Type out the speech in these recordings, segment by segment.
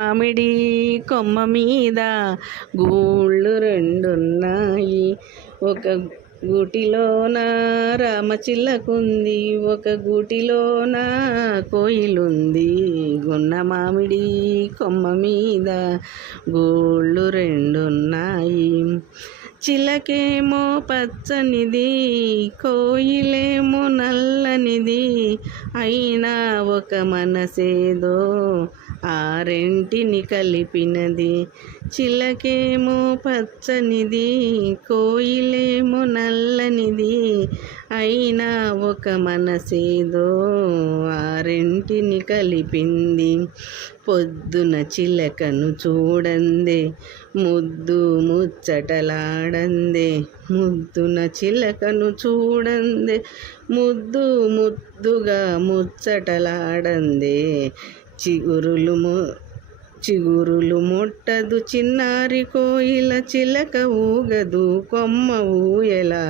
మామిడి కొమ్మ మీద గూళ్ళు రెండున్నాయి. ఒక గూటిలోన రామచిల్లకుంది, ఒక గూటిలోన కోయిలుంది. గున్న మామిడి కొమ్మ మీద గూళ్ళు రెండున్నాయి. చిలకేమో పచ్చనిది, కోయిలేమో నల్లనిది, అయినా ఒక మనసేదో ఆ రెంటిని కలిపినది. చిలకేమో పచ్చనిది, కోయిలేమో నల్లనిది, అయినా ఒక మనసేదో ఆ రెంటిని కలిపింది. పొద్దున చిలకను చూడందే, ముద్దు ముచ్చటలాడందే. ముద్దున చిలకను చూడందే, ముద్దు ముద్దుగా ముచ్చటలాడందే. చిగురులు ముట్టదు చిన్నారి కోయిల, చిలక ఊగదు కొమ్మ ఊయలా.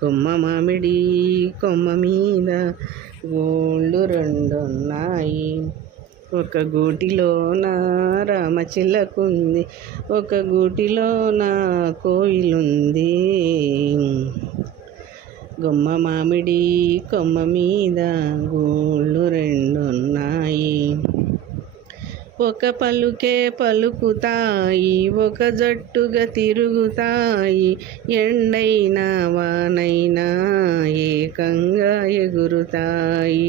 కొమ్మ మామిడి కొమ్మ మీద గూళ్ళు రెండున్నాయి. ఒక గూటిలోన రామచిలకుంది, ఒక గూటిలోన కోయిలుంది. గుమ్మ మామిడి కొమ్మ మీద గూళ్ళు రెండున్నాయి. ఒక పలుకే పలుకుతాయి, ఒక జట్టుగా తిరుగుతాయి. ఎండైనా వానైనా ఏకంగా ఎగురుతాయి.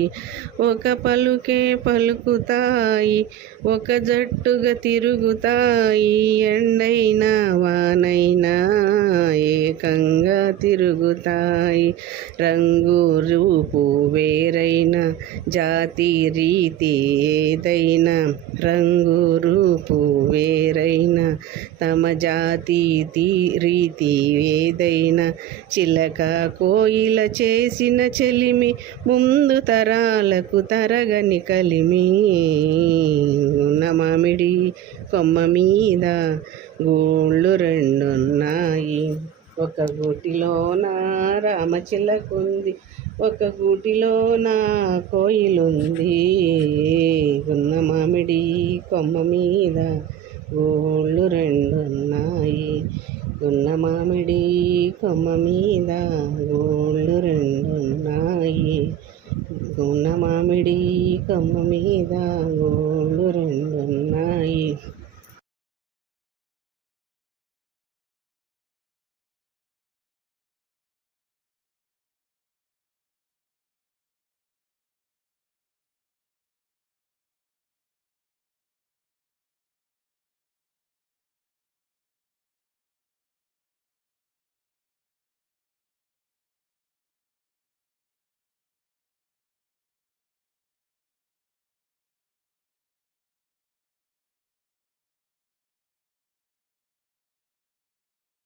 ఒక పలుకే పలుకుతాయి, ఒక జట్టుగా తిరుగుతాయి. ఎండైనా వానైనా ఏకంగా తిరుగుతాయి. రంగు రూపు వేరైనా, జాతి రీతి ఏదైనా, రంగు రూపు వేరైనా, తమ జాతి రీతి ఏదైనా, చిలక కోయిల చేసిన చెలిమి ముందు తరాలకు తరగని కలిమి. ఉన్న మామిడి కొమ్మ మీద గూళ్ళు రెండున్నాయి. ఒక గూటిలోన రామచిలకుంది, ఒక గూటిలోన కోయిలుంది. గున్న మామిడి కొమ్మ మీద గూళ్ళు రెండున్నాయి. గున్న మామిడి కొమ్మ మీద గూళ్ళు రెండున్నాయి. గున్న మామిడి కొమ్మ మీద